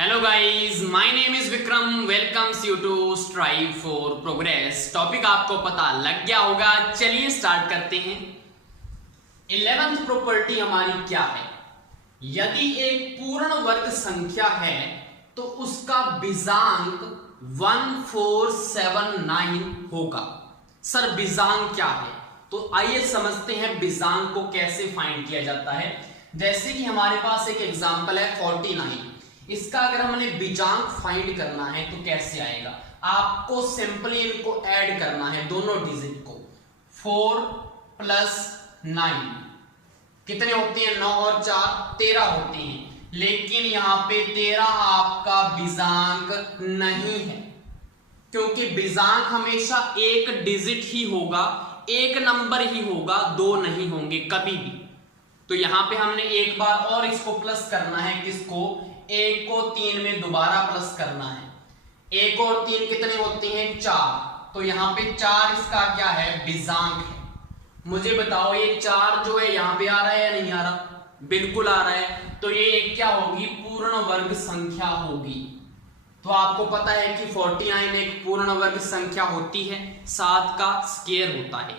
Hello guys, my name is Vikram. Welcomes you to strive for progress. Topic आपको पता लग गया होगा, चलिए स्टार्ट करते हैं। 11th प्रॉपर्टी हमारी क्या है? यदि एक पूर्ण वर्ग संख्या है तो उसका बिजांक 1479 होगा। सर बिजांक क्या है? तो आइए समझते हैं बिजांक को कैसे फाइंड किया जाता है। जैसे कि हमारे पास एक एग्जांपल है 49। इसका अगर हमने बिजांक फाइंड करना है तो कैसे आएगा? आपको सिंपली इनको ऐड करना है, दोनों डिजिट को। 4 + 9 कितने होते हैं? 9 और 4 13 होते हैं। लेकिन यहां पे 13 आपका बिजांक नहीं है, क्योंकि बिजांक हमेशा एक डिजिट ही होगा, एक नंबर ही होगा, दो नहीं होंगे कभी भी। तो यहां पे हमने एक बार और इसको प्लस करना है। किसको? एक को 3 में दोबारा प्लस करना है। एक और 3 कितने होते हैं? 4। तो यहां पे 4 इसका क्या है? बिजांक है। मुझे बताओ ये 4 जो है यहां पे आ रहा है या नहीं आ रहा? बिल्कुल आ रहा है। तो ये एक क्या होगी? पूर्ण वर्ग संख्या होगी। तो आपको पता है कि 49 एक पूर्ण वर्ग संख्या होती है, 7 का स्क्वायर होता है।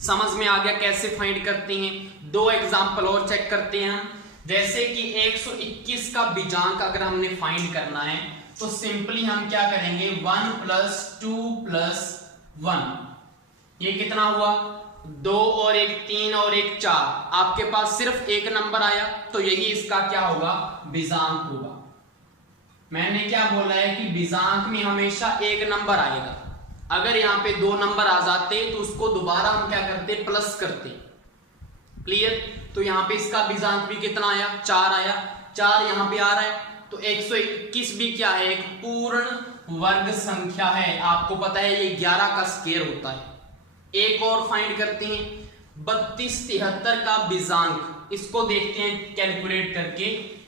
समझ में आ गया कैसे फाइंड करते हैं? दो एग्जांपल और चेक करते हैं हम। जैसे कि 121 का बिजांक अगर हमने फाइंड करना है तो सिंपली हम क्या करेंगे? 1 + 2 + 1 ये कितना हुआ? 2 और 1 3 और 1 4। आपके पास सिर्फ एक नंबर आया तो यही इसका क्या होगा? बिजांक होगा। मैंने क्या बोला है कि बिजांक में हमेशा एक नंबर आएगा। अगर यहाँ पे 2 नंबर आ जाते तो उसको दोबारा हम क्या करते? प्लस करते। क्लियर? तो यहाँ पे इसका बिजांक भी कितना आया? 4 आया। 4 यहाँ पे आ रहा है। तो 121 भी क्या है? एक पूर्ण वर्ग संख्या है। आपको पता है ये 11 का स्क्वायर होता है। एक और फाइंड करते हैं, 3273 का बिजांक। इसको देखते हैं कैलकुलेट करके।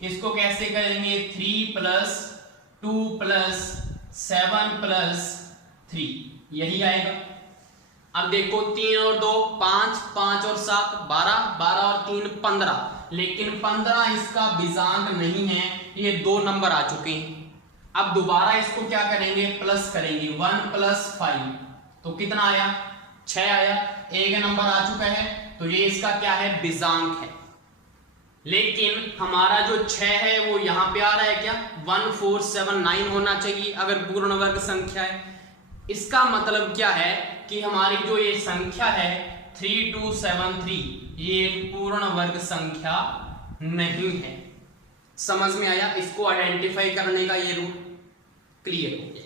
इसको कैसे करेंगे? 3 + 2 + 7 + 3 यही आएगा। अब देखो 3 और 2 5, 5 और 7 12, 12 और 3 15। लेकिन 15 इसका बिजांक नहीं है, ये 2 नंबर आ चुके हैं। अब दोबारा इसको क्या करेंगे? प्लस करेंगे। 1 + 5 तो कितना आया? 6 आया। एक नंबर आ चुका है तो ये इसका क्या है? बिजांक है। लेकिन हमारा जो 6 है वो यहां पे आ रहा है क्या? 1479 होना चाहिए अगर पूर्ण वर्ग संख्या है। इसका मतलब क्या है कि हमारी जो ये संख्या है 3273 ये पूर्ण वर्ग संख्या नहीं है। समझ में आया? इसको आइडेंटिफाई करने का ये रूल क्लियर हो गया।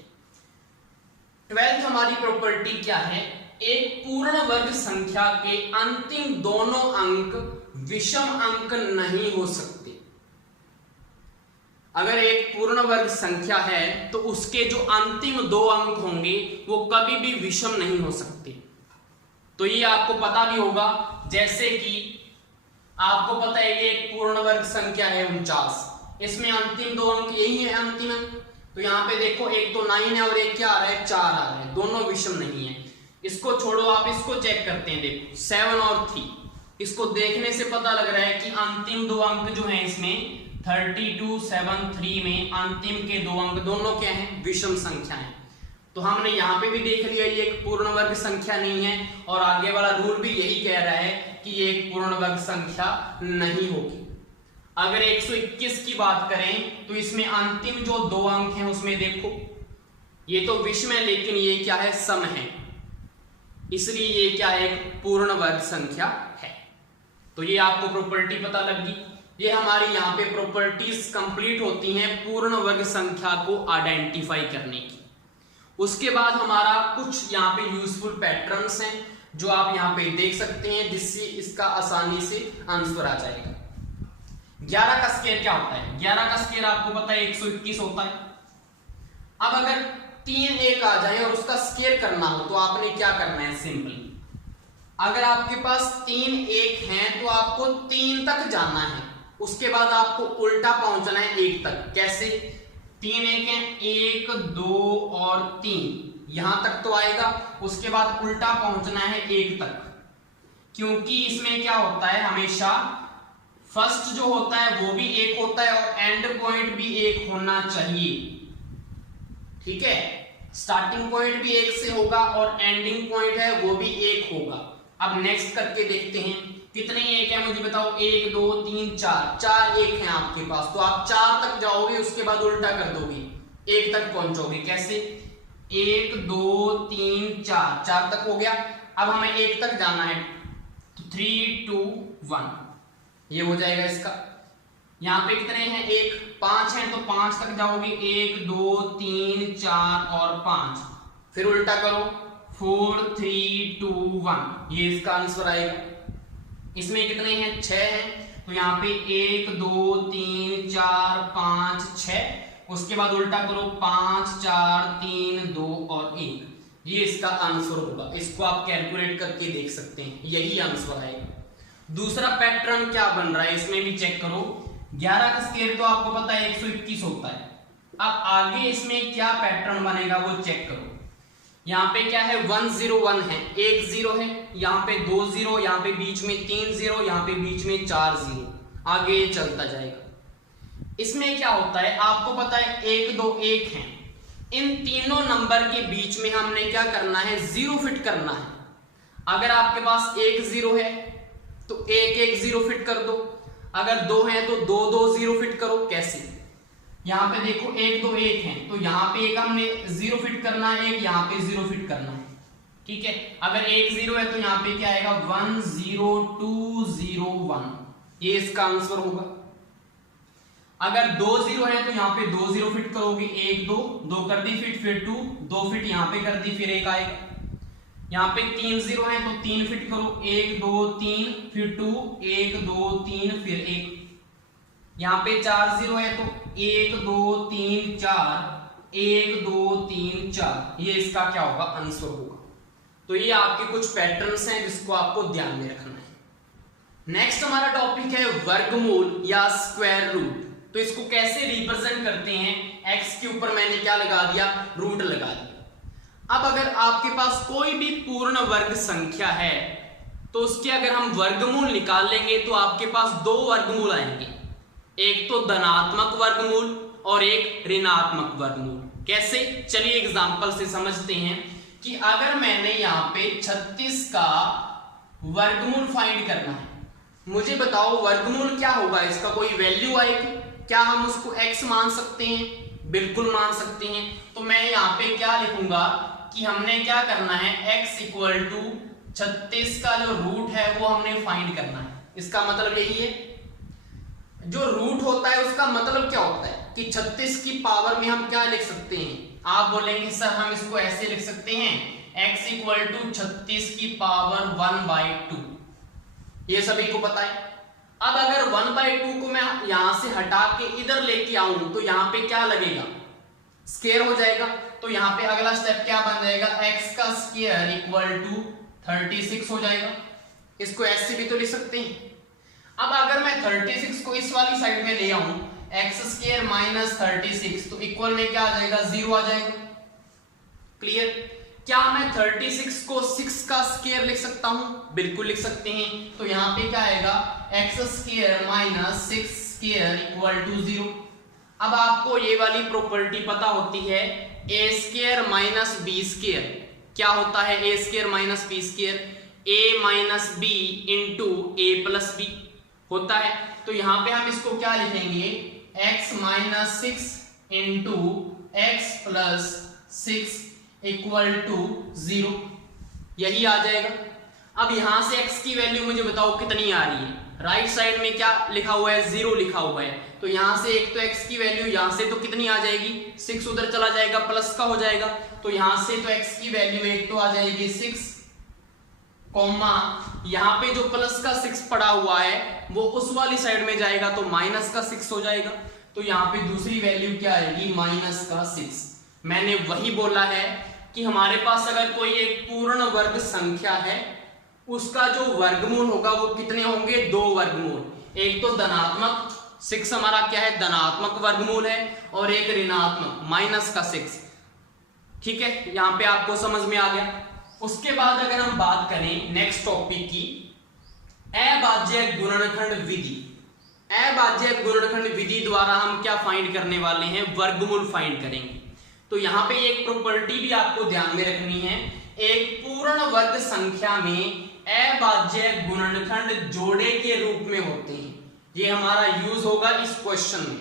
12th हमारी प्रॉपर्टी क्या है? एक पूर्ण वर्ग संख्या के अंतिम दोनों अंक विषम अंक नहीं हो सकते। अगर एक पूर्ण वर्ग संख्या है तो उसके जो अंतिम 2 अंक होंगे वो कभी भी विषम नहीं हो सकते। तो ये आपको पता भी होगा। जैसे कि आपको पता है ये एक पूर्ण वर्ग संख्या है 49, इसमें अंतिम 2 अंक यही है अंतिम अंक। तो यहां पे देखो एक तो 9 है और एक क्या आ रहा है? 4 आ रहा है। दोनों विषम नहीं है। इसको छोड़ो, आप इसको चेक करते हैं। देखो 7 और 3, इसको देखने से पता लग रहा है कि अंतिम 2 अंक जो है इसमें 32 7 3 में अंतिम के 2 अंक दोनों क्या हैं? विषम संख्या हैं। तो हमने यहां पे भी देख लिया ये एक पूर्ण वर्ग संख्या नहीं है, और आगे वाला रूल भी यही कह रहा है कि ये एक पूर्ण वर्ग संख्या नहीं होगी। अगर 121 की बात करें तो इसमें अंतिम जो 2 अंक हैं उसमें देखो ये तो विषम है, लेकिन ये क्या है? सम है। इसलिए ये क्या है? एक पूर्ण वर्ग संख्या है। तो ये आपको प्रॉपर्टी पता लगी। ये हमारी यहाँ पे प्रॉपर्टीज कंप्लीट होती हैं पूर्ण वर्ग संख्या को आइडेंटिफाई करने की। उसके बाद हमारा कुछ यहाँ पे यूजफुल पैटर्न्स हैं जो आप यहाँ पे देख सकते हैं, जिससे इसका आसानी से आंसर आ जाएगा। 11 का स्क्वायर क्या होता है? 11 का स्क्वायर आपको पता है 121 होता है। अब अगर 3 1 आ जाए और उसका स्क्वायर करना हो तो आपने क्या करना है? सिंपली अगर आपके पास 3 1 हैं तो आपको 3 तक जाना है, उसके बाद आपको उल्टा पहुंचना है 1 तक। कैसे? 3 1 है, 1 2 और 3 यहां तक तो आएगा, उसके बाद उल्टा पहुंचना है 1 तक। क्योंकि इसमें क्या होता है? हमेशा फर्स्ट जो होता है वो भी एक होता है और एंड पॉइंट भी एक होना चाहिए, ठीक है। स्टार्टिंग पॉइंट भी एक से होगा और एंडिंग पॉइंट है वो भी एक होगा। अब नेक्स्ट करके देखते हैं कितने एक है, मुझे बताओ। 1 2 3 4, 4 एक है आपके पास, तो आप 4 तक जाओगे, उसके बाद उल्टा कर दोगे, 1 तक पहुंचोगे। कैसे? 1 2 3 4, 4 तक हो गया। अब हमें 1 तक जाना है, तो 3 2 1 ये हो जाएगा इसका। यहाँ पे कितने हैं? 1 5 हैं, तो 5 तक जाओगे, 1 2 3 4 और 5, फिर उल्टा करो, 4 3 2 1 ये इसका आंसर आएगा। इसमें कितने हैं? 6 हैं, तो यहाँ पे 1 2 3 4 5 6, उसके बाद उल्टा करो, 5 4 3 2 और 1 ये इसका आंसर होगा। इसको आप कैलकुलेट करके देख सकते हैं, यही आंसर आएगा। दूसरा पैटर्न क्या बन रहा है इसमें भी चेक करो। 11 का स्क्वायर तो आपको पता है 121 होता है। अब आगे इसमें क्या पैटर्न बनेगा वो चेक करो। यहाँ पे क्या है? 1 0 1 है, 1 0 है, यहाँ पे 2 0, यहाँ पे बीच में 3 0, यहाँ पे बीच में 4 0, आगे ये चलता जाएगा। इसमें क्या होता है आपको पता है, 1 2 1 है, इन तीनों नंबर के बीच में हमने क्या करना है? 0 फिट करना है। अगर आपके पास 1 0 है तो 1 1 0 फिट कर दो, अगर 2 है तो 2 2 0 फिट करो। कैसे? यहाँ पे देखो 1 2 1 है, तो यहाँ पे एक हमने 0 फिट करना है, एक यहाँ पे 0 फिट करना है, ठीक है। अगर 1 0 है तो यहाँ पे क्या आएगा? 1 0 2 0 1 ये इसका आंसर होगा। अगर 2 0 है तो यहाँ पे 2 0 फिट करोगे, 1 2 2 कर दी फिट, फिर 2 2 फिट यहाँ पे कर दी, फिर 1 आएगा। यहाँ पे 3 0 है तो 3 फिट करो, 1 2 3 फिर 2 1 2 3 फिर 1। यहाँ पे 4 0 है तो 1 2 3 4 1 2 3 4 ये इसका क्या होगा? आंसर होगा। तो ये आपके कुछ पैटर्न्स हैं जिसको आपको ध्यान में रखना है। नेक्स्ट हमारा टॉपिक है वर्गमूल या स्क्वायर रूट। तो इसको कैसे रिप्रेजेंट करते हैं? x के ऊपर मैंने क्या लगा दिया? रूट लगा दिया। अब अगर आपके पास कोई भी पूर्ण वर्ग संख्या है तो उसके अगर हम वर्गमूल निकाल लेंगे तो आपके पास 2 वर्गमूल आएंगे, एक तो धनात्मक वर्गमूल और एक ऋणात्मक वर्गमूल। कैसे? चलिए एग्जांपल से समझते हैं कि अगर मैंने यहाँ पे 36 का वर्गमूल फाइंड करना है, मुझे बताओ वर्गमूल क्या होगा? इसका कोई वैल्यू आएगी? क्या हम उसको x मान सकते हैं? बिल्कुल मान सकते हैं। तो मैं यहाँ पे क्या लिखूंगा कि हमने क्या करना है, x इक्वल टू 36 का जो रूट है वो हमने फाइंड करना है। इसका मतलब यही है, जो रूट होता है उसका मतलब क्या होता है कि 36 की पावर में हम क्या लिख सकते हैं? आप बोलेंगे सर हम इसको ऐसे लिख सकते हैं, x इक्वल टू 36 की पावर 1/2, ये सभी को पता है। अब अगर 1/2 को मैं यहां से हटा के इधर लेके आऊं तो यहां पे क्या लगेगा? स्क्वायर हो जाएगा। तो यहां पे अगला स्टेप क्या बन जाएगा? x का स्क्वायर इक्वल टू 36 हो जाएगा। इसको ऐसे भी तो लिख सकते हैं। अब अगर मैं 36 को इस वाली साइड में ले आऊं, x स्क्वायर माइनस 36, तो इक्वल में क्या आ जाएगा? 0 आ जाएगा। क्लियर? क्या मैं 36 को 6 का स्क्वायर लिख सकता हूं? बिल्कुल लिख सकते हैं। तो यहां पे क्या आएगा? x square minus 6 square equal to 0। अब आपको ये वाली प्रॉपर्टी पता होती है, a square minus b square क्या होता है? a square minus b square a minus b into a plus b होता है। तो यहां पे हम इसको क्या लिखेंगे? x minus 6 into x plus 6 equal to 0, यही आ जाएगा। अब यहां से x की वैल्यू मुझे बताओ कितनी आ रही है? राइट साइड में क्या लिखा हुआ है? 0 लिखा हुआ है। तो यहां से एक तो x की वैल्यू यहां से तो कितनी आ जाएगी? 6 उधर चला जाएगा, प्लस का हो जाएगा। तो यहां से तो x की वैल्यू एक तो आ जाएगी 6, कॉमा यहाँ पे जो प्लस का 6 पड़ा हुआ है वो उस वाली साइड में जाएगा तो माइनस का 6 हो जाएगा। तो यहाँ पे दूसरी वैल्यू क्या आएगी? माइनस का 6। मैंने वही बोला है कि हमारे पास अगर कोई एक पूर्ण वर्ग संख्या है उसका जो वर्गमूल होगा वो कितने होंगे? 2 वर्गमूल। एक तो धनात्मक 6 हमारा क्या है? धनात्मक वर्गमूल है, और एक ऋणात्मक माइनस का 6। ठीक है, यहाँ पे आपको समझ में आ गया। उसके बाद अगर हम बात करें नेक्स्ट टॉपिक की, अभाज्य गुणनखंड विधि। अभाज्य गुणनखंड विधि द्वारा हम क्या फाइंड करने वाले हैं, वर्गमूल फाइंड करेंगे। तो यहाँ पे एक प्रॉपर्टी भी आपको ध्यान में रखनी है, एक पूर्ण वर्ग संख्या में अभाज्य गुणनखंड जोड़े के रूप में होते हैं। ये हमारा यूज होगा इस क्वेश्चन में।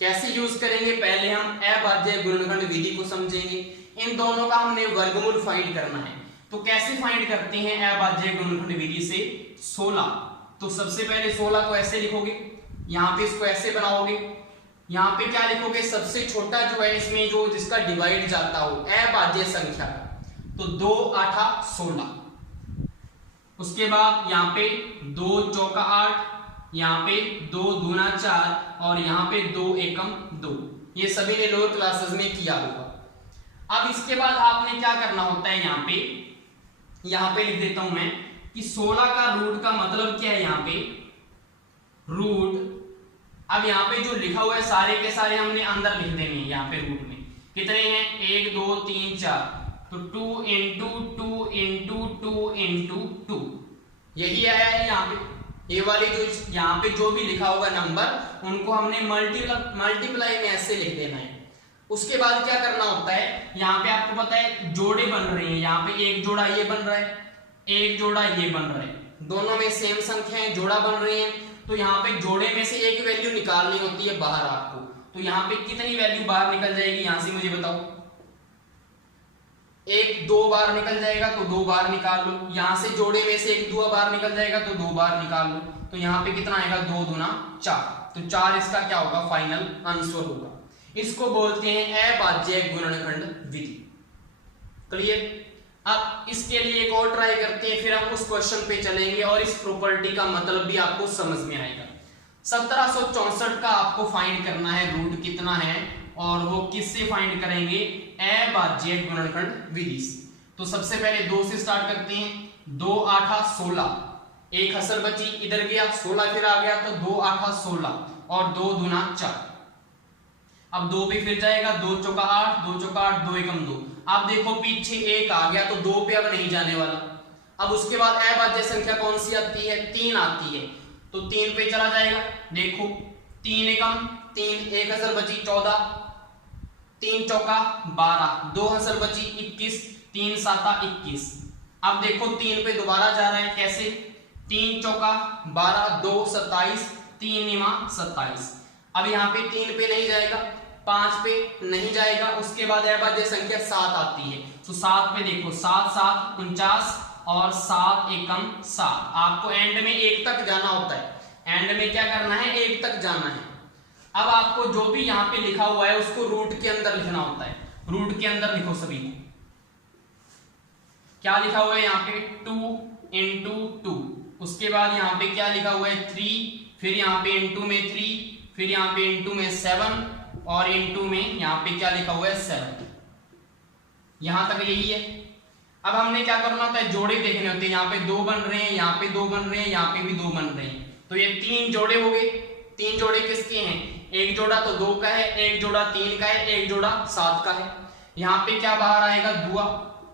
कैसे यूज करेंगे, पहले हम अभाज्य गुणनखंड विधि को समझेंगे, इन दोनों का हमने वर्गमूल फाइंड करना है। तो कैसे फाइंड करते हैं अभाज्य गुणनखंड विधि से, 16। तो सबसे पहले 16 को ऐसे लिखोगे, यहाँ पे इसको ऐसे बनाओगे, यहाँ पे क्या लिखोगे, सबसे छोटा जो है इसमें जो जिसका डिवाइड जाता हो अभाज्य संख्या का, तो 2 8 16। उसके बाद यहाँ पे 2 चौका 8, यहाँ पे 2 दूना 4 और यहाँ पे 2 एकम 2। ये सभी ने लोअर क्लासेस में किया होगा। अब इसके बाद आपने क्या करना होता है, यहाँ पे लिख देता हूं मैं कि 16 का रूट का मतलब क्या है, यहाँ पे रूट। अब यहाँ पे जो लिखा हुआ है सारे के सारे हमने अंदर लिख देने हैं। यहाँ पे रूट में कितने हैं, 1 2 3 4, तो 2 इंटू 2 इंटू 2 इंटू 2 यही आया है। यहाँ पे ये वाली जो यहाँ पे जो भी लिखा होगा नंबर, उनको हमने मल्टीप्लाई में ऐसे लिख देना है। उसके बाद क्या करना होता है, यहाँ पे आपको पता है जोड़े बन रहे हैं, यहाँ पे एक जोड़ा ये बन रहा है, एक जोड़ा ये बन रहा है, दोनों में सेम संख्या है, जोड़ा बन रही है। तो यहाँ पे जोड़े में से एक वैल्यू निकालनी होती है बाहर आपको। तो यहाँ पे कितनी वैल्यू बाहर निकल जाएगी, यहां से मुझे बताओ। एक 2 बार निकल जाएगा तो 2 बार निकाल लो, यहां से जोड़े में से एक 2 बार निकल जाएगा तो 2 बार निकाल लो। तो यहाँ पे कितना आएगा, 2 दूना 4, तो 4 इसका क्या होगा, फाइनल आंसर होगा। इसको बोलते हैं अभाज्य गुणनखंड विधि। क्लियर। अब इसके लिए एक और ट्राई करते हैं, फिर हम उस क्वेश्चन पे चलेंगे और इस प्रॉपर्टी का मतलब भी आपको समझ में आएगा। 1764 का आपको फाइंड करना है, रूट कितना है और वो किससे फाइंड करेंगे, अभाज्य गुणनखंड विधि से। तो सबसे पहले 2 से स्टार्ट करते हैं, 2 8 16, एक हसर बची इधर गया, 16 फिर आ गया, तो 2 8 16 और 2 दूना 4। अब 2 पे फिर जाएगा, 2 चौका 8, 2 चौका 8, 2 एकम 2। आप देखो पीछे 1 आ गया तो 2 पे अब नहीं जाने वाला। अब उसके बाद अभाज्य संख्या कौन सी आती है, 3 आती है, तो 3 पे चला जाएगा। देखो 3 एकम 3, एक हसर बची 14, 3 चौका 12, 2 हसर बची 21, 3 7 21। अब देखो 3 पे दोबारा जा रहा है, कैसे, 3 चौका 12, 2 27, 3 निमा 27। अब यहाँ पे 3 पे नहीं जाएगा, 5 पे नहीं जाएगा। उसके बाद अभाज्य संख्या 7 आती है, तो 7 पे देखो 7 7 49 और 7 एकम 7। आपको एंड में 1 तक जाना होता है, एंड में क्या करना है, 1 तक जाना है। अब आपको जो भी यहाँ पे लिखा हुआ है उसको रूट के अंदर लिखना होता है, रूट के अंदर लिखो सभी को। क्या लिखा हुआ है यहाँ पे, 2 इंटू 2, उसके बाद यहाँ पे क्या लिखा हुआ है, 3, फिर यहाँ पे इंटू में 3, फिर यहाँ पे इंटू में 7 और इंटू में यहाँ पे क्या लिखा हुआ है, 7। यहां तक यही है। अब हमने क्या करना होता है, जोड़े देखने होते हैं। यहाँ पे 2 बन रहे हैं, यहाँ पे 2 बन रहे हैं, यहाँ पे भी 2 बन रहे हैं, तो ये 3 जोड़े हो गए। 3 जोड़े किसके हैं, एक जोड़ा तो 2 का है, एक जोड़ा 3 का है, एक जोड़ा 7 का है। यहाँ पे क्या बाहर आएगा, 2,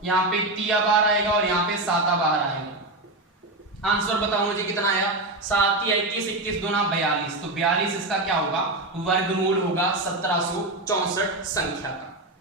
यहाँ पे 3 बाहर आएगा और यहाँ पे 7 बाहर आएगा। आंसर बताओ मुझे कितना आया, 7 या 21, 21 दूना 42, तो 42 इसका क्या होगा, वर्गमूल होगा 1764 संख्या का।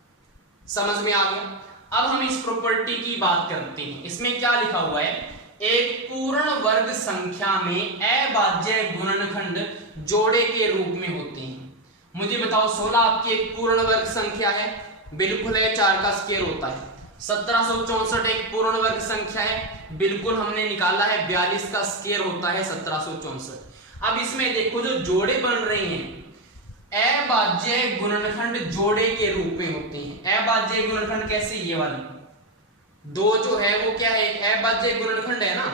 समझ में आ गया। अब हम इस प्रॉपर्टी की बात करते हैं। इसमें क्या लिखा हुआ है, एक पूर्ण वर्ग संख्या में अभाज्य गुणनखंड जोड़े के रूप में होते हैं। मुझे बताओ 16 आपकी एक पूर्ण वर्ग संख्या है, बिल्कुल है, 4 का स्क्वायर होता है। 1764 एक पूर्ण वर्ग संख्या है, बिल्कुल हमने निकाला है, 42 का स्क्वायर होता है 1764। अब इसमें देखो जो जोड़े बन रहे हैं अभाज्य गुणनखंड जोड़े के रूप में होते हैं। अभाज्य गुणनखंड कैसे, ये वाली 2 जो है वो क्या है, एक अभाज्य गुणनखंड है ना,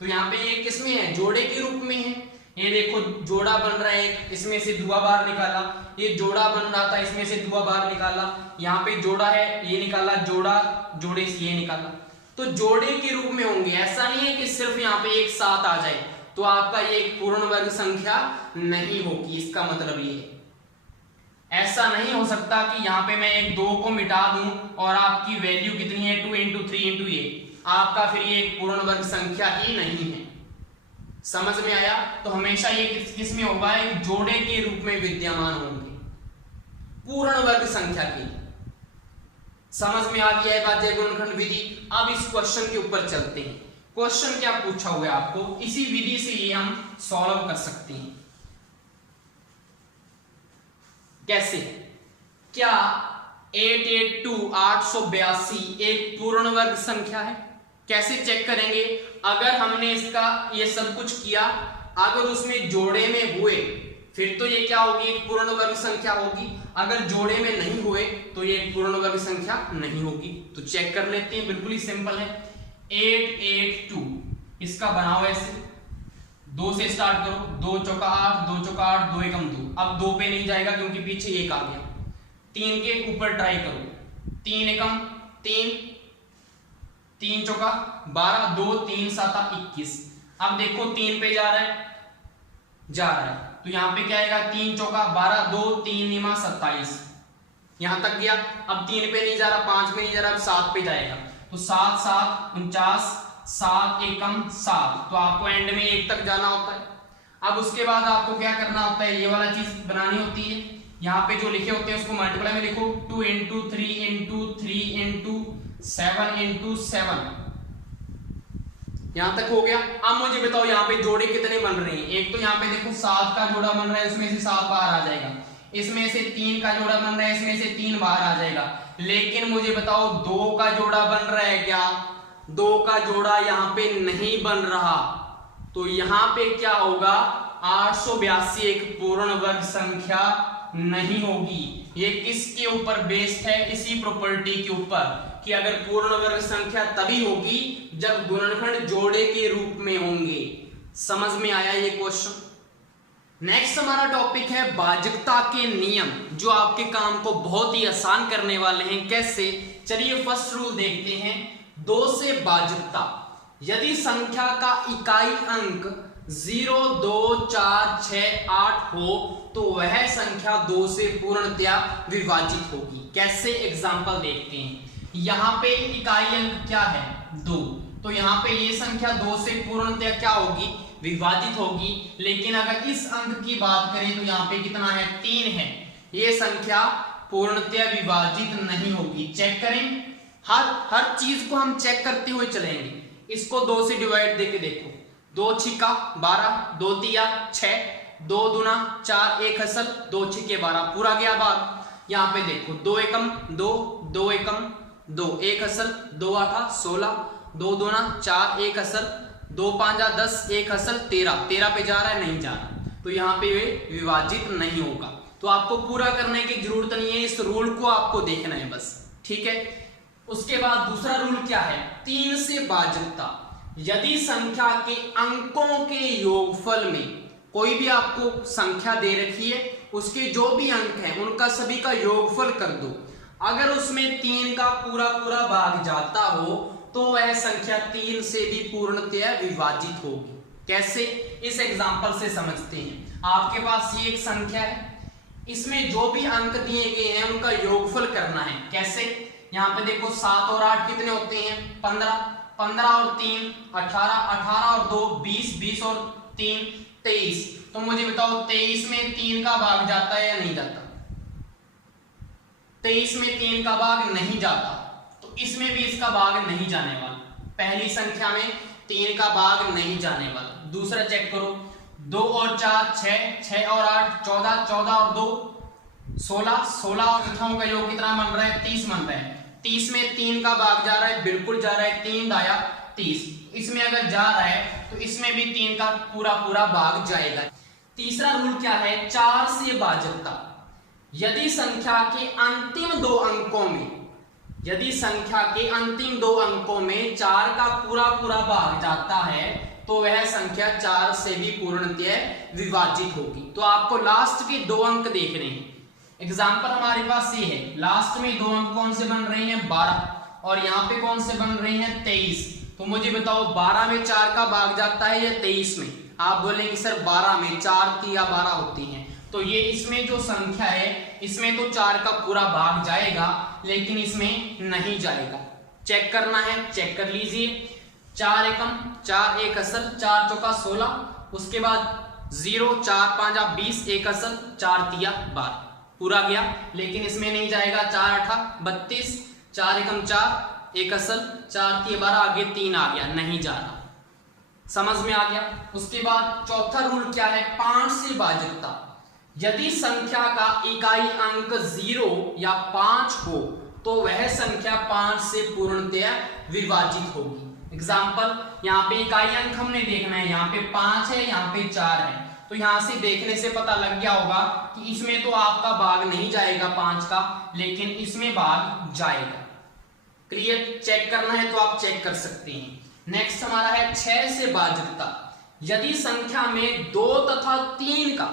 तो यहाँ पे ये किसमें है, जोड़े के रूप में है। ये देखो जोड़ा बन रहा है, इसमें से धुआं बाहर निकाला, ये जोड़ा बन रहा था, इसमें से धुआं बाहर निकाला, यहाँ पे जोड़ा है, ये निकाला, जोड़ा जोड़े से ये निकाला, तो जोड़े के रूप में होंगे। ऐसा नहीं है कि सिर्फ यहाँ पे एक साथ आ जाए तो आपका ये एक पूर्ण वर्ग संख्या नहीं होगी। इसका मतलब ये है, ऐसा नहीं हो सकता कि यहाँ पे मैं एक 2 को मिटा दूं और आपकी वैल्यू कितनी है, 2 इंटू 3 इंटू ये, आपका फिर ये एक पूर्ण वर्ग संख्या ही नहीं है। समझ में आया? तो हमेशा ये किस में होगा, एक जोड़े के रूप में विद्यमान होंगे पूर्ण वर्ग संख्या के। समझ में आ गया है बात गुणनखंड विधि। अब इस क्वेश्चन के ऊपर चलते हैं। क्वेश्चन क्या पूछा हुआ है आपको, इसी विधि से ये हम सॉल्व कर सकते हैं। कैसे? क्या 882 एक पूर्ण वर्ग संख्या है? कैसे चेक करेंगे? अगर हमने इसका ये सब कुछ किया, अगर उसमें जोड़े में हुए फिर तो ये क्या होगी, एक पूर्ण वर्ग संख्या होगी। अगर जोड़े में नहीं हुए तो ये एक पूर्ण वर्ग संख्या नहीं होगी। तो चेक कर लेते हैं, बिल्कुल ही सिंपल है। 882 इसका बनाओ ऐसे, 2 से स्टार्ट करो, 2 चौका 8, 2 चौका 8, 2 एकम 2। अब 2 पे नहीं जाएगा क्योंकि पीछे 1 आ गया। 3 के ऊपर ट्राई करो, 3 एकम 3, 3 चौका 12, 2 3 7 21। अब देखो 3 पे जा रहा है, तो यहां पे क्या आएगा, 3 चौका 12, 2 3 निमा 27, यहां तक गया। अब 3 पे नहीं जा रहा, 5 पे नहीं जा रहा, अब 7 पे जाएगा। तो 7 7 49, 7 एकम 7। तो आपको एंड में 1 तक जाना होता है। अब उसके बाद आपको क्या करना होता है, ये वाला चीज बनानी होती है। यहाँ पे जो लिखे होते हैं उसको मल्टीप्लाई में लिखो, 2 into 3 into 3 into 7 into 7। यहां तक हो गया। अब मुझे बताओ यहाँ पे जोड़े कितने बन रहे हैं। एक तो यहाँ पे देखो 7 का जोड़ा बन रहा है, उसमें से 7 बाहर आ जाएगा। इसमें से 3 का जोड़ा बन रहा है, इसमें से 3 बाहर आ जाएगा। लेकिन मुझे बताओ 2 का जोड़ा बन रहा है क्या? 2 का जोड़ा यहाँ पे नहीं बन रहा। तो यहाँ पे क्या होगा, 882 एक पूर्ण वर्ग संख्या नहीं होगी। ये किसके ऊपर बेस्ड है? इसी प्रॉपर्टी के ऊपर कि अगर पूर्ण वर्ग संख्या तभी होगी जब गुणनखंड जोड़े के रूप में होंगे। समझ में आया ये क्वेश्चन? नेक्स्ट हमारा टॉपिक है भाजकता के नियम, जो आपके काम को बहुत ही आसान करने वाले हैं। कैसे? चलिए फर्स्ट रूल देखते हैं। 2 से भाजकता, यदि संख्या का इकाई अंक 0 2 4 6 8 हो तो वह संख्या 2 से पूर्णतया विभाजित होगी। कैसे? एग्जांपल देखते हैं। यहाँ पे इकाई अंक क्या है? 2। तो यहाँ पे ये संख्या 2 से पूर्णतया क्या होगी? विभाजित होगी। लेकिन अगर इस अंक की बात करें तो यहाँ पे कितना है? 3 है। ये संख्या पूर्णतया विभाजित नहीं होगी। चेक करें, हर चीज को हम चेक करते हुए चलेंगे। इसको 2 से डिवाइड देके देखो, 2 छिका 12, 2 तिया 6, 2 दूना 4, 1 हसल, 2 छिके 12, पूरा गया भाग। यहाँ पे देखो 2 एकम 2, 2 एकम 2, 1 हसल, 2 आठा 16, 2 दूना 4, 1 हसल, 2 पांजा 10, 1 हसल 13, 13 पे जा रहा है, नहीं जा रहा। तो यहाँ पे वे विभाजित नहीं होगा। तो आपको पूरा करने की जरूरत नहीं है, इस रूल को आपको देखना है बस। ठीक है। उसके बाद दूसरा रूल क्या है? 3 से भाजकता, यदि संख्या के अंकों के योगफल में कोई भी आपको संख्या दे रखी है, उसके जो भी अंक हैं उनका सभी का योगफल कर दो। अगर उसमें 3 का पूरा भाग जाता हो तो वह संख्या 3 से भी पूर्णतया विभाजित होगी। कैसे? इस एग्जांपल से समझते हैं। आपके पास ये एक संख्या है, इसमें जो भी अंक दिए गए हैं उनका योगफल करना है। कैसे? यहाँ पे देखो 7 और 8 कितने होते हैं? 15, 15 और 3 18, 18 और 2 20, 20 और 3 23। तो मुझे बताओ 23 में 3 का भाग जाता है या नहीं जाता? 23 में 3 का भाग नहीं जाता, तो इसमें भी इसका भाग नहीं जाने वाला। पहली संख्या में 3 का भाग नहीं जाने वाला। दूसरा चेक करो, 2 और 4 6, 6 और 8 14, 14 और 2 16, 16 और संख्याओं का योग कितना बन रहा है? 30 बन रहा है। 30 में 3 का भाग जा रहा है, बिल्कुल जा रहा है, 3 दाया 30। इसमें अगर जा रहा है तो इसमें भी 3 का पूरा भाग जाएगा। तीसरा रूल क्या है? 4 से भाजकता, यदि संख्या के अंतिम 2 अंकों में, यदि संख्या के अंतिम 2 अंकों में 4 का पूरा भाग जाता है तो वह संख्या 4 से भी पूर्णतया विभाजित होगी। तो आपको लास्ट के 2 अंक देखने हैं। एग्जाम्पल हमारे पास ये है, लास्ट में 2 अंक कौन से बन रहे हैं? 12, और यहाँ पे कौन से बन रहे हैं? 23। तो मुझे बताओ 12 में 4 का भाग जाता है या 23 में? आप बोलेंगे सर 12 में 4 की या 12 होती हैं। तो ये इसमें जो संख्या है इसमें तो 4 का पूरा भाग जाएगा, लेकिन इसमें नहीं जाएगा। चेक करना है, चेक कर लीजिए। 4 एकम 4 एक असल 4 चौका 16, उसके बाद 0 4 5 20 एक असल 4 तिया 12 पूरा गया। लेकिन इसमें नहीं जाएगा, 4 8 32, 4 एकम 4 एक असल 4 तिया 12, आगे 3 आ गया, नहीं जा रहा। समझ में आ गया। उसके बाद चौथा रूल क्या है, 5 से भाज्यता। यदि संख्या का इकाई अंक 0 या 5 हो तो वह संख्या 5 से पूर्णतया विभाजित होगी। एग्जाम्पल, यहाँ पे इकाई अंक हमने देखना है, यहाँ पे 5 है, यहाँ पे 4 है, तो यहां से देखने से पता लग गया होगा कि इसमें तो आपका भाग नहीं जाएगा 5 का, लेकिन इसमें भाग जाएगा। क्लियर? चेक करना है तो आप चेक कर सकते हैं। नेक्स्ट हमारा है 6 से भाज्यता। यदि संख्या में 2 तथा 3 का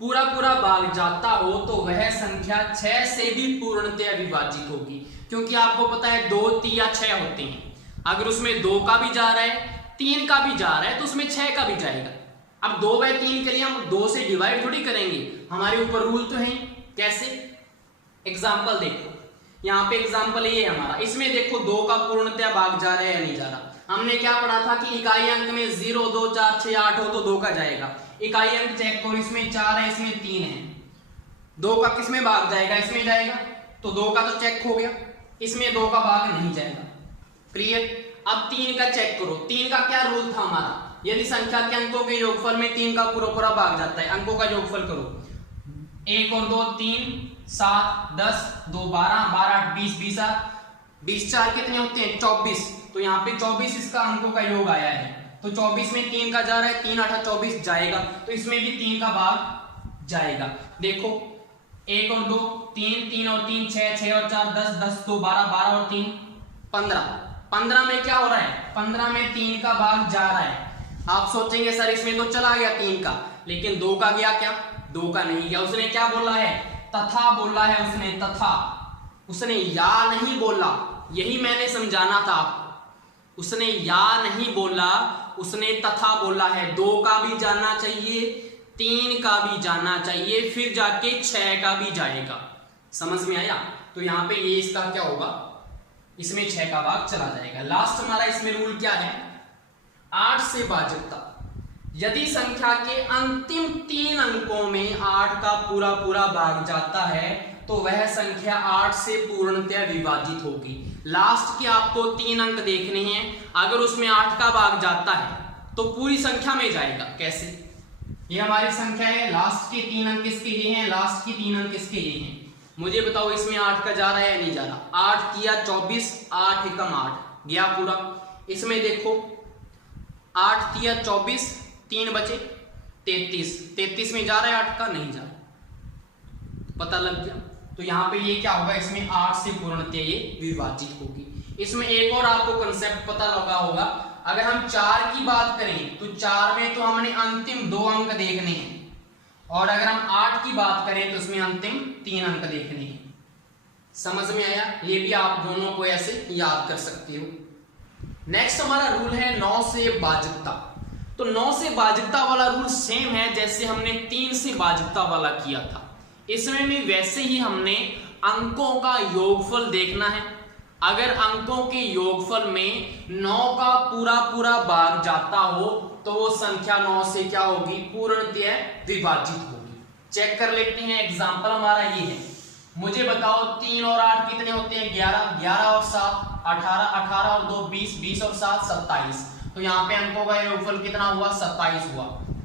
पूरा पूरा भाग जाता हो तो वह संख्या 6 से भी पूर्णतया विभाजित होगी, क्योंकि आपको पता है 2 3 या 6 होते हैं। अगर उसमें 2 का भी जा रहा है, 3 का भी जा रहा है, तो उसमें 6 का भी जाएगा। अब 2/3 के लिए हम 2 से डिवाइड थोड़ी करेंगे, हमारे ऊपर रूल तो है। कैसे? एग्जाम्पल देखो, यहाँ पे एग्जाम्पल ये है हमारा, इसमें देखो 2 का पूर्णतया भाग जा रहा है या नहीं जा रहा। हमने क्या पढ़ा था कि इकाई अंक में 0 2 4 6 8 हो तो 2 का जाएगा। इकाई अंक चेक करो, इसमें 4 है, इसमें 3 है, 2 का किसमें भाग जाएगा? इसमें जाएगा, तो 2 का तो चेक हो गया, इसमें 2 का भाग नहीं जाएगा। क्लियर? अब 3 का चेक करो। 3 का क्या रूल था हमारा, यदि संख्या के अंकों के योगफल में 3 का पूरा पूरा भाग जाता है, अंकों का योगफल करो, 1 और 2 3 7 10 2 12 12 20 20 20 4 कितने होते हैं? 24। तो यहाँ पे 24 इसका अंकों का योग आया है, तो 24 में 3 का जा रहा है, 3 8 24 जाएगा, तो इसमें भी 3 का भाग जाएगा। देखो 1 और 2 3 3 और 3 6 6 और 4 10 10 2 12 12 और 3 15 15 में क्या हो रहा है? 15 में 3 का भाग जा रहा है। आप सोचेंगे सर इसमें तो चला गया 3 का, लेकिन 2 का गया क्या? 2 का नहीं गया। उसने क्या बोला है? तथा बोला है उसने, तथा। उसने या नहीं बोला, यही मैंने समझाना था आपको। उसने या नहीं बोला, उसने तथा बोला है। 2 का भी जाना चाहिए, 3 का भी जाना चाहिए, फिर जाके 6 का भी जाएगा। समझ में आया? तो यहाँ पे ये इसका क्या होगा, इसमें 6 का भाग चला जाएगा। लास्ट हमारा इसमें रूल क्या है, 8 से भाज्यता। यदि संख्या के अंतिम 3 अंकों में 8 का पूरा पूरा भाग जाता है तो वह संख्या 8 से पूर्णतया विभाजित होगी। लास्ट के आपको 3 अंक देखने हैं, अगर उसमें 8 का भाग जाता है तो पूरी संख्या में जाएगा। कैसे? ये हमारी संख्या है, लास्ट के 3 अंक इसके ये हैं, लास्ट के 3 अंक इसके ये हैं। मुझे बताओ इसमें 8 का जा रहा है या नहीं जा रहा? 8 किया 24, 8 एकम 8 गया पूरा। इसमें देखो 8 किया 24, 3 बचे 33, 33 में जा रहा है 8 का? नहीं जा रहा। पता लग गया? तो यहाँ पे ये क्या होगा, इसमें 8 से पूर्णतया ये विभाजित होगी। इसमें एक और आपको कंसेप्ट पता लगा होगा, अगर हम 4 की बात करें तो 4 में तो हमने अंतिम 2 अंक देखने हैं, और अगर हम 8 की बात करें तो उसमें अंतिम 3 अंक देखने हैं। समझ में आया? ये भी आप दोनों को ऐसे याद कर सकते हो। नेक्स्ट हमारा रूल है 9 से भाज्यता। तो 9 से भाज्यता वाला रूल सेम है जैसे हमने 3 से भाज्यता वाला किया था। इसमें भी वैसे ही हमने अंकों का योगफल देखना है। अगर अंकों के योगफल में 9 का पूरा पूरा भाग जाता हो तो वो संख्या 9 से क्या होगी, पूर्णतया विभाजित होगी। चेक कर लेते हैं। एग्जांपल हमारा ये है, मुझे बताओ 3 और 8 कितने होते हैं? 11, 11 और 7 18, 18 और 2 20, 20 और 7 27। तो यहाँ पे अंकों का योगफल कितना हुआ? 27 हुआ।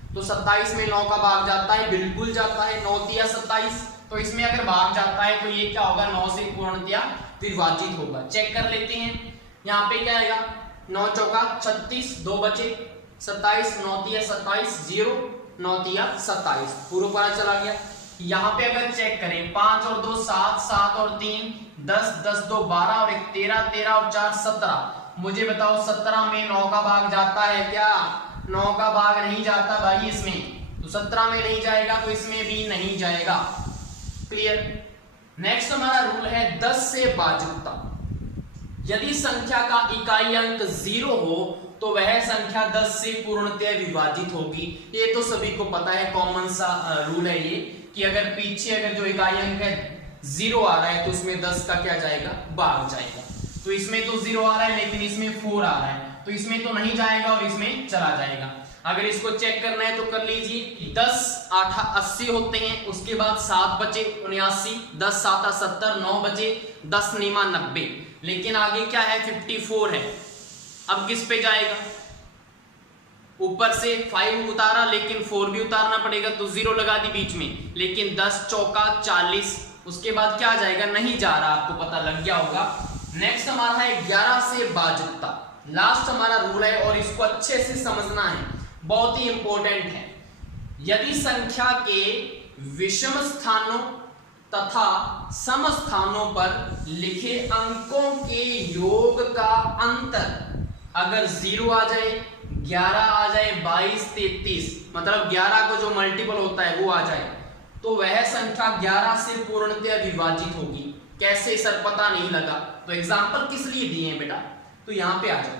तो 27 में 9 का भाग जाता है? बिल्कुल जाता है, 9 तिया 27। तो इसमें अगर भाग जाता है तो ये क्या होगा, 9 से पूर्णतया विभाजित होगा। चेक कर लेते हैं। यहाँ पे क्या आएगा, 9 चौका 36, 2 बचे 27, 9 तिया 27, 0 9 तिया 27, पूरा पूरा चला गया। यहाँ पे अगर चेक करें 5 और 2 7, 7 और 3 10, 10 2 12 और 1 13, 13 और 4 17। मुझे बताओ 17 में 9 का भाग जाता है क्या? 9 का भाग नहीं जाता भाई इसमें, तो 17 में नहीं जाएगा तो इसमें भी नहीं जाएगा। क्लियर? नेक्स्ट हमारा रूल है 10 से भाज्यता। यदि संख्या का इकाई अंक 0 हो तो वह संख्या 10 से पूर्णतया विभाजित होगी। ये तो सभी को पता है, कॉमन सा रूल है ये, कि अगर पीछे अगर जो इकाई अंक है 0 आ रहा है तो उसमें 10 का क्या जाएगा, भाग जाएगा। तो तो इसमें तो 0 आ रहा है लेकिन इसमें 4 आ रहा है, तो इसमें तो नहीं जाएगा और इसमें चला जाएगा। अगर इसको चेक करना है तो कर लीजिए, 10 8 80 होते हैं, उसके बाद 7 बचे 79, 10 7 70, 9 बचे 10 नीमा 90, लेकिन आगे क्या है 54 है। अब किस पे जाएगा, ऊपर से 5 उतारा लेकिन 4 भी उतारना पड़ेगा, तो 0 लगा दी बीच में, लेकिन 10 चौका 40, उसके बाद क्या जाएगा, नहीं जा रहा, आपको पता लग गया होगा। नेक्स्ट हमारा है 11 से बाजुकता, लास्ट हमारा रूल है और इसको अच्छे से समझना है, बहुत ही इंपॉर्टेंट है। यदि संख्या के विषम स्थानों तथा सम स्थानों पर लिखे अंकों के योग का अंतर अगर 0 आ जाए, 11 आ जाए, 22 33, मतलब 11 को जो मल्टीपल होता है वो आ जाए, तो वह संख्या 11 से पूर्णतया विभाजित होगी। कैसे सर पता नहीं लगा, तो एग्जांपल किस लिए दिए हैं बेटा, तो यहां पे आ जाओ।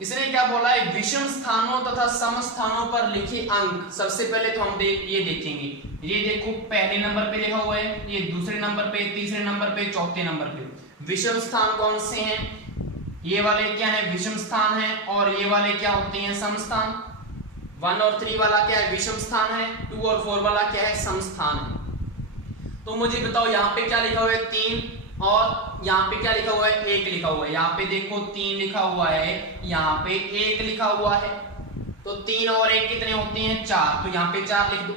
इसने क्या बोला है, विषम स्थानों तथा सम स्थानों पर लिखे अंक। सबसे पहले तो हम ये देखेंगे, ये देखो पहले नंबर पे लिखा हुआ है, ये दूसरे नंबर पे, तीसरे नंबर पे, चौथे नंबर पे। विषम स्थान कौन से हैं, ये वाले क्या है विषम स्थान है, और ये वाले क्या होते हैं सम स्थान। 1 और 3 वाला क्या है विषम स्थान है, 2 और 4 वाला क्या है सम स्थान है। तो मुझे बताओ यहाँ पे क्या लिखा हुआ है 3, और यहाँ पे क्या लिखा हुआ है 1 लिखा हुआ है। यहाँ पे देखो 3 लिखा हुआ है, यहाँ पे 1 लिखा हुआ है, तो 3 और 1 कितने होते हैं 4, तो यहाँ पे 4 लिख दो।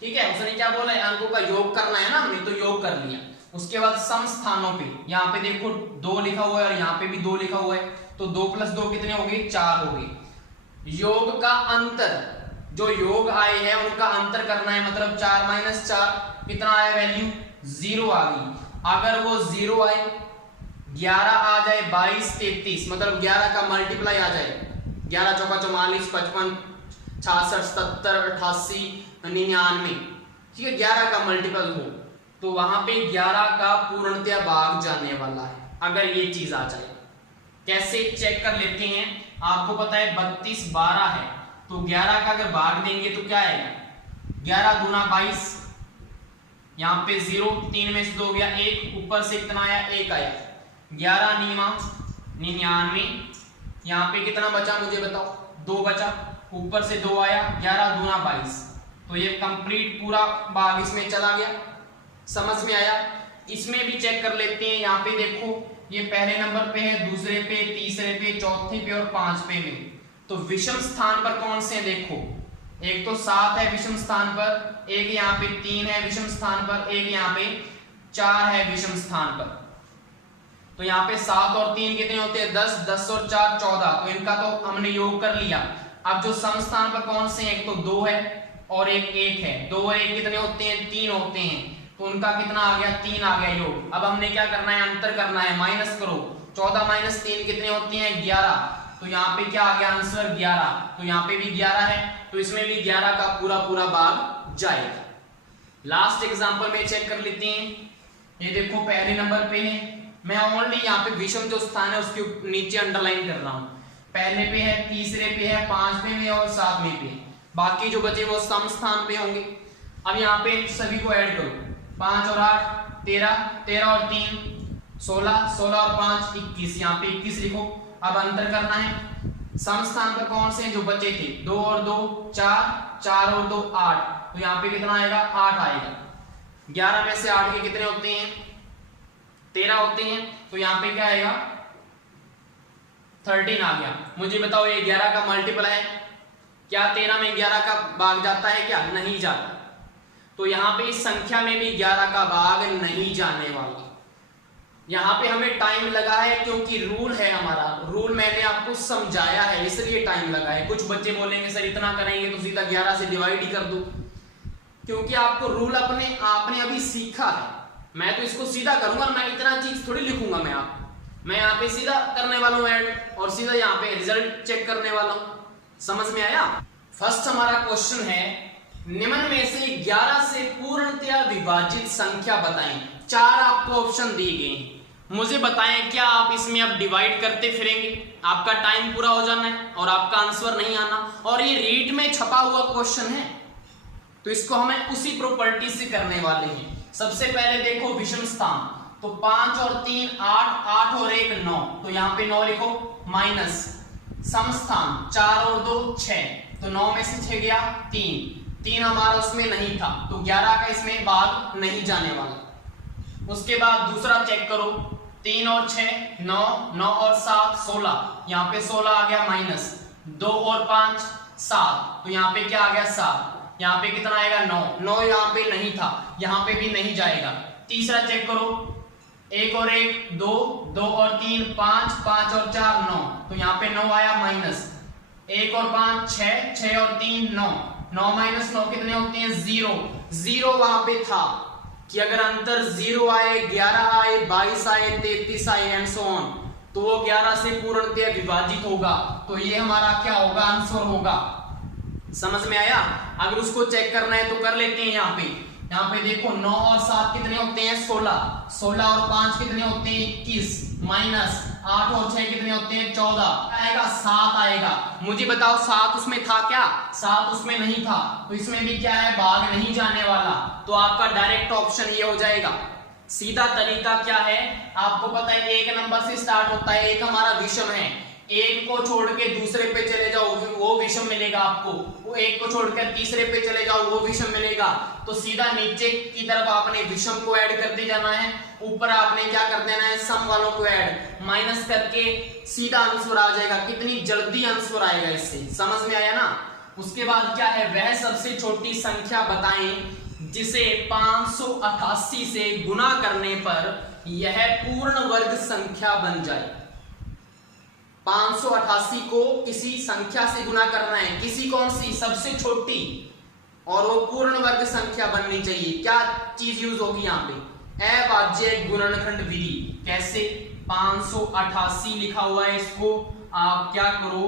ठीक है, उसने क्या बोला है अंकों का योग करना है ना, हमने तो योग कर लिया। उसके बाद सम स्थानों पे यहाँ पे देखो 2 लिखा हुआ है और यहाँ पे भी 2 लिखा हुआ है, तो 2 + 2 कितने हो गए 4 हो गए। योग का अंतर, जो योग आए हैं उनका अंतर करना है, मतलब 4 - 4 कितना आया वैल्यू 0 आ गई। अगर वो 0 आए, 11 आ जाए, 22 33, मतलब 11 का मल्टीप्लाई आ जाए, 11 चौका 44, 55 66 77 88 99, ठीक है 11 का मल्टीपल हो, तो वहां पे 11 का पूर्णतया भाग जाने वाला है, अगर ये चीज आ जाए। कैसे चेक कर लेते हैं, आपको पता है 32 12 है, तो 11 का अगर भाग देंगे तो क्या आएगा 11 दूना 22, यहाँ पे 0, 3 में से 2 गया 1, ऊपर से कितना आया 1 आया, 11 नीमा 99, यहाँ पे कितना बचा मुझे बताओ 2 बचा, ऊपर से 2 आया, 11 दूना 22, तो ये कंप्लीट पूरा भाग इसमें चला गया। समझ में आया। इसमें भी चेक कर लेते हैं, यहाँ पे देखो ये पहले नंबर पे है, दूसरे पे, तीसरे पे, चौथे पे और 5वें में, तो विषम स्थान पर कौन से हैं देखो, एक तो 7 है विषम स्थान पर, एक यहाँ पे 3 है विषम स्थान पर, एक यहाँ पे 4 है विषम स्थान पर। तो यहाँ पे 7 और 3 कितने होते हैं 10, 10 और 4 14, तो इनका तो हमने योग कर लिया। अब जो सम स्थान पर कौन से हैं, एक तो 2 है और एक 1 है, 2 और 1 कितने होते हैं 3 होते हैं, तो उनका कितना आ गया 3 आ गया योग। अब हमने क्या करना है अंतर करना है, माइनस करो, 14 - 3 कितने होते हैं 11, तो यहाँ पे क्या आ गया आंसर 11, तो यहाँ पे भी 11 है, तो इसमें भी 11 का पूरा भाग जाएगा। लास्ट एग्जांपल में चेक कर लेते हैं, ये देखो पहले नंबर पे है, मैं ओनली यहाँ पे विषम जो स्थान है उसके नीचे अंडरलाइन कर रहा हूँ, पहले पे है, तीसरे पे है, 5वें में और 7वें पे, बाकी जो बचे वो सम स्थान पे होंगे। अब यहाँ पे सभी को ऐड करो, 5 और 8 13, 13 और 3 16, 16 और 5 21, यहाँ पे 21 लिखो। अब अंतर करना है, सम स्थान पर कौन से जो बचे थे 2 और 2 4, 4 और 2 8, तो यहाँ पे कितना आएगा 8 आएगा। 11 में से 8 के कितने होते हैं 13 होते हैं, तो यहाँ पे क्या आएगा 13 आ गया। मुझे बताओ ये 11 का मल्टीपल है क्या, 13 में 11 का भाग जाता है क्या, नहीं जाता, तो यहाँ पे इस संख्या में भी 11 का भाग नहीं जाने वाला। यहाँ पे हमें टाइम लगा है क्योंकि रूल है हमारा, रूल मैंने आपको समझाया है इसलिए टाइम लगा है। कुछ बच्चे बोलेंगे सर इतना करेंगे तो सीधा 11 से डिवाइड ही कर दो, क्योंकि आपको रूल आपने अभी सीखा है। मैं तो इसको सीधा करूंगा, मैं इतना चीज थोड़ी लिखूंगा मैं यहाँ पे सीधा करने वाला हूँ ऐड, और सीधा यहाँ पे रिजल्ट चेक करने वाला हूँ। समझ में आया। फर्स्ट हमारा क्वेश्चन है, निम्न में से 11 से पूर्णतया विभाजित संख्या बताएं। 4 आपको ऑप्शन दिए गए हैं, मुझे बताएं क्या आप इसमें अब डिवाइड करते फिरेंगे, आपका टाइम पूरा हो जाना है और आपका आंसर नहीं आना, और ये रीट में छपा हुआ क्वेश्चन है तो इसको हमें उसी प्रॉपर्टी से करने वाले हैं। सबसे पहले देखो विषम स्थान, तो 5 और 3 8, 8 और 1 9, तो यहाँ पे 9 लिखो माइनस समस्थान 4 और 2 6, तो 9 में से 6 गया 3 हमारा उसमें नहीं था, तो 11 का इसमें भाग नहीं जाने वाला। उसके बाद दूसरा चेक करो, 3 और 6 9, 9 और 7 16, यहाँ पे 16 आ गया माइनस 2 और 5 7, तो यहाँ पे क्या आ गया 7, यहाँ पे कितना आएगा 9 यहाँ पे नहीं था, यहाँ पे भी नहीं जाएगा। तीसरा चेक करो, 1 और 1 2, 2 और 3 5, 5 और 4 9, तो यहाँ पे 9 आया माइनस 1 और 5 6, 6 और 3 9, 9 माइनस 9 कितने होते हैं 0 वहां पे था कि अगर अंतर 0 आए 11 आए 22 आए 33 आए एंड सो ऑन, तो वो 11 से पूर्णतः विभाजित होगा, तो ये हमारा क्या होगा आंसर होगा। समझ में आया? अगर उसको चेक करना है तो कर लेते हैं। यहाँ पे देखो 9 और 7 कितने होते हैं 16, 16 और 5 कितने होते हैं 21, माइनस 8 और 6 कितने होते हैं 14, आएगा 7 आएगा। मुझे बताओ 7 उसमें था क्या? 7 उसमें नहीं था, तो इसमें भी क्या है भाग नहीं जाने वाला, तो आपका डायरेक्ट ऑप्शन ये हो जाएगा। सीधा तरीका क्या है आपको पता है, 1 नंबर से स्टार्ट होता है, 1 हमारा विषम है, 1 को छोड़ के दूसरे पे चले जाओ वो विषम मिलेगा आपको, वो 1 को छोड़कर तीसरे पे चले जाओ वो विषम मिलेगा, तो सीधा नीचे की तरफ आपने विषम को ऐड करते जाना है, ऊपर आपने क्या कर देना है सम वालों को ऐड, माइनस करके सीधा आंसर आ जाएगा। कितनी जल्दी आंसर आएगा इससे, समझ में आया ना? उसके बाद क्या है, वह सबसे छोटी संख्या बताएं जिसे 588 से गुना करने पर यह पूर्ण वर्ग संख्या बन जाए। 588 को किसी संख्या से गुना करना है, किसी कौन सी सबसे छोटी, और वो पूर्ण वर्ग संख्या बननी चाहिए। क्या चीज यूज होगी यहाँ पे, अभाज्य गुणनखंड विधि। कैसे? 588 लिखा हुआ है, इसको आप क्या करो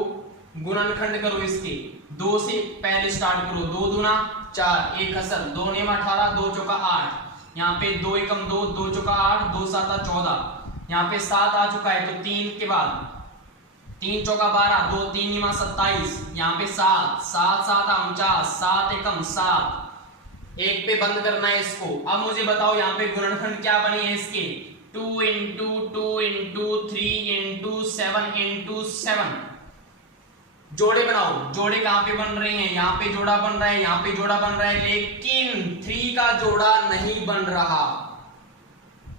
गुणनखंड करो, इसके 2 से पहले स्टार्ट करो, 2 दूना 4, 1 असर 2 नेम 18, 2 चौका 8, यहाँ पे 2 एकम 2, 2 चौका 8, 2 साता 14, यहाँ पे 7 आ चुका है, तो 3 के बाद 3 चौका 12, 2 3 निमा 27, यहाँ पे 7 7 7 49, 7 एकम 7, 1 पे बंद करना है इसको। अब मुझे बताओ यहाँ पे गुणनखंड क्या बनी है इसके, 2 इंटू 2 इंटू 3 इंटू 7 इंटू 7। जोड़े बनाओ, जोड़े कहां पे बन रहे हैं, यहाँ पे जोड़ा बन रहा है, यहाँ पे जोड़ा बन रहा है, लेकिन 3 का जोड़ा नहीं बन रहा।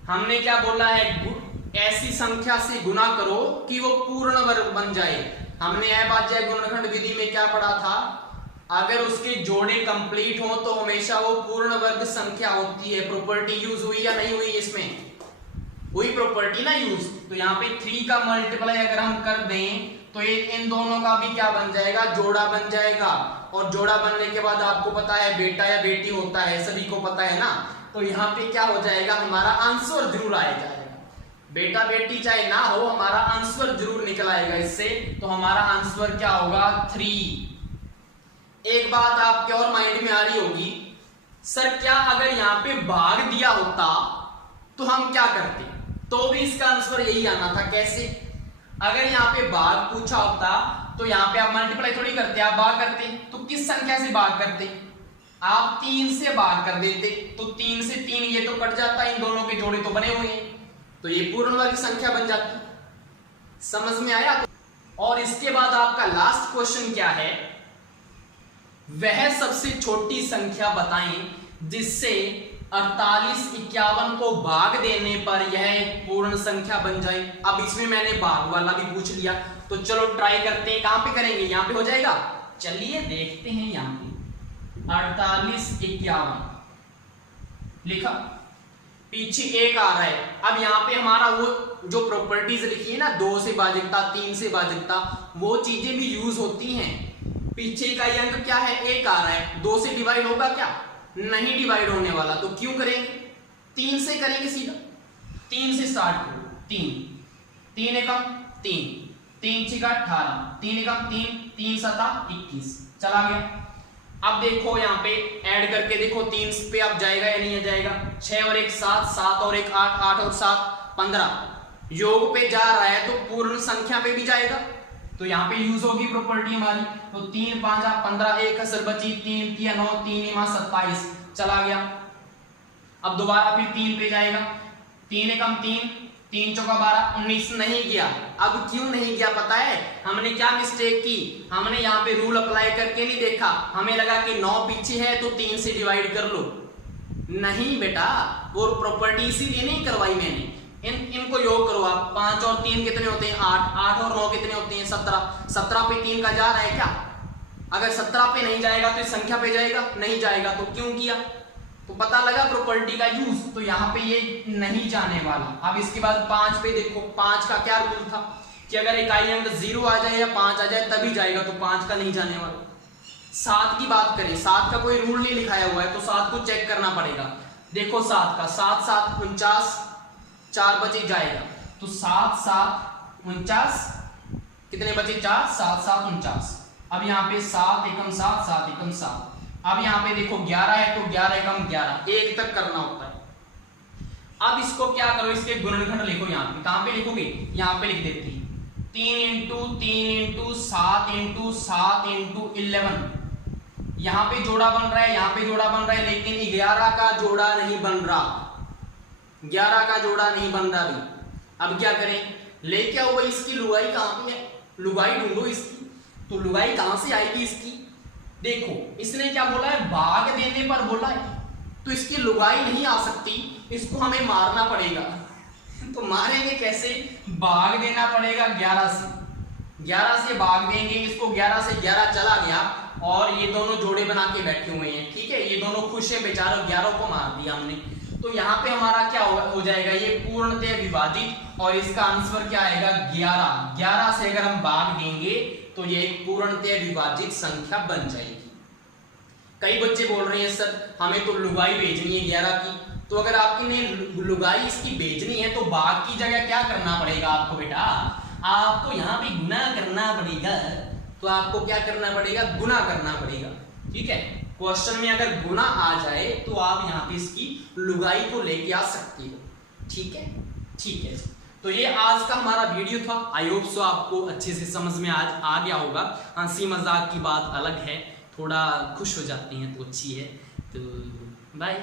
हमने क्या बोला है, ऐसी संख्या से गुना करो कि वो पूर्ण वर्ग बन जाए। हमने अभाज्य गुणनखंड विधि में क्या पढ़ा था, अगर उसके जोड़े कंप्लीट हो तो हमेशा वो पूर्ण वर्ग संख्या होती है। प्रॉपर्टी यूज हुई या नहीं हुई, इसमें हुई प्रॉपर्टी ना यूज। तो यहाँ पे 3 का मल्टीप्लाई अगर हम कर दें तो ये इन दोनों का भी क्या बन जाएगा, जोड़ा बन जाएगा। और जोड़ा बनने के बाद आपको पता है बेटा या बेटी होता है, सभी को पता है ना, तो यहाँ पे क्या हो जाएगा, हमारा आंसर जरूर आ जाएगा। बेटा बेटी चाहे ना हो, हमारा आंसर जरूर निकल आएगा इससे, तो हमारा आंसर क्या होगा 3। एक बात आपके और माइंड में आ रही होगी, सर क्या अगर यहाँ पे भाग दिया होता तो हम क्या करते, तो भी इसका आंसर यही आना था। कैसे? अगर यहाँ पे भाग पूछा होता तो यहाँ पे आप मल्टीप्लाई थोड़ी करते, आप भाग करते, तो किस संख्या से भाग करते, आप 3 से भाग कर देते, तो 3 से 3 ये तो कट जाता, इन दोनों के जोड़े तो बने हुए हैं, तो ये पूर्ण वर्ग संख्या बन जाती। समझ में आया? और इसके बाद आपका लास्ट क्वेश्चन क्या है, वह सबसे छोटी संख्या बताएं जिससे 48 51 को भाग देने पर यह एक पूर्ण संख्या बन जाए। अब इसमें मैंने भाग वाला भी पूछ लिया, तो चलो ट्राई करते हैं, कहां पे करेंगे, यहां पे हो जाएगा। चलिए देखते हैं, यहां पे 48 51 लिखा, पीछे 1 आ रहा है। अब यहाँ पे हमारा वो जो प्रॉपर्टीज लिखी है ना, 2 से भाजकता 3 से भाजकता, वो चीजें भी यूज होती हैं। पीछे का अंक क्या है, 1 आ रहा है, 2 से डिवाइड होगा क्या, नहीं डिवाइड होने वाला, तो क्यों करेंगे 3 से करेंगे सीधा। 3 से स्टार्ट करो, 3 3 एकम 3 3 छिका 18 3 एकम 3 3 सता 21, चला गया। अब देखो यहाँ पे ऐड करके देखो, 3 पे अब जाएगा या नहीं जाएगा, 6 और 1 7, 7 और 1 8, 8 और 7 15, योग पे जा रहा है तो पूर्ण संख्या पे भी जाएगा, तो यहाँ पे यूज होगी प्रॉपर्टी हमारी। तो 3 5 15, 1 असर बची 3 3 9 3 27, चला गया। अब दोबारा फिर 3 पे जाएगा, 3 एकम 3, 3 चौका 12, 19 नहीं गया। अब क्यों नहीं गया पता है? हमने क्या मिस्टेक की, हमने यहाँ पे रूल अप्लाई करके नहीं देखा, हमें लगा कि 9 पीछे है तो 3 से डिवाइड कर लो। नहीं बेटा, वो प्रॉपर्टी इसीलिए नहीं करवाई मैंने। इनको योग करो आप, 5 और 3 कितने होते हैं? 8, 8 और 9 कितने होते हैं? 17, 17 पे 3 का जा रहा है क्या? अगर 17 पे नहीं जाएगा तो इस संख्या पे जाएगा, नहीं जाएगा तो क्यों किया? तो पता लगा प्रॉपर्टी का यूज, तो यहाँ पे ये नहीं जाने वाला। अब इसके बाद 5 पे देखो, 5 का क्या रूल था कि अगर इकाई अंक 0 आ जाए या 5 आ जाए तभी जाएगा, तो 5 का नहीं जाने वाला। 7 की बात करें, 7 का कोई रूल नहीं लिखाया हुआ है तो 7 को चेक करना पड़ेगा। देखो 7 का 7 7 49, 4 बचे जाएगा, तो 7 7 49, कितने बचे? 4, 7 7 49। अब यहाँ पे 7 एकम 7, 7 एकम 7। अब यहाँ पे देखो 11 है तो 11 एकम 11, 1 तक करना होता है। अब इसको क्या करो, इसके गुणनखंड लिखो। यहाँ पे कहाँ पे लिखोगे? यहाँ पे लिख देते हैं 3 इंटू 3 इंटू 7 इंटू 7 इंटू 11। यहाँ पे जोड़ा बन रहा है, यहाँ पे जोड़ा बन रहा है, लेकिन 11 का जोड़ा नहीं बन रहा, 11 का जोड़ा नहीं बन रहा अभी। अब क्या करें? लेके आओ भाई, इसकी लुगाई कहाँ पे है? लुगाई ढूंढो इसकी। तो लुगाई कहां से आएगी इसकी? देखो इसने क्या बोला है? भाग देने पर बोला है, तो इसकी लुगाई नहीं आ सकती, इसको हमें मारना पड़ेगा। तो मारेंगे कैसे? भाग देना पड़ेगा 11 से, 11 से भाग देंगे इसको। 11 से 11 चला गया और ये दोनों जोड़े बना के बैठे हुए हैं, ठीक है? ये दोनों खुश है बेचारे, 11 को मार दिया हमने। तो यहाँ पे हमारा क्या हो जाएगा? ये पूर्णतः विभाजित, और इसका आंसर क्या आएगा? 11। 11 से अगर हम भाग देंगे तो ये एक पूर्णतः विभाजित संख्या बन जाएगी। कई बच्चे बोल रहे हैं सर हमें तो लुगाई भेजनी है 11 की। तो अगर आपने लुगाई इसकी भेजनी है तो भाग की जगह क्या करना पड़ेगा आपको बेटा? आपको यहाँ पे गुना करना पड़ेगा। तो आपको क्या करना पड़ेगा? गुना करना पड़ेगा, ठीक है? क्वेश्चन में अगर गुना आ जाए तो आप यहाँ पे इसकी लुगाई को लेके आ सकते हो, ठीक है? ठीक है, तो ये आज का हमारा वीडियो था। आई होप सो आपको अच्छे से समझ में आज आ गया होगा। हंसी मजाक की बात अलग है, थोड़ा खुश हो जाती हैं तो अच्छी है। तो बाय।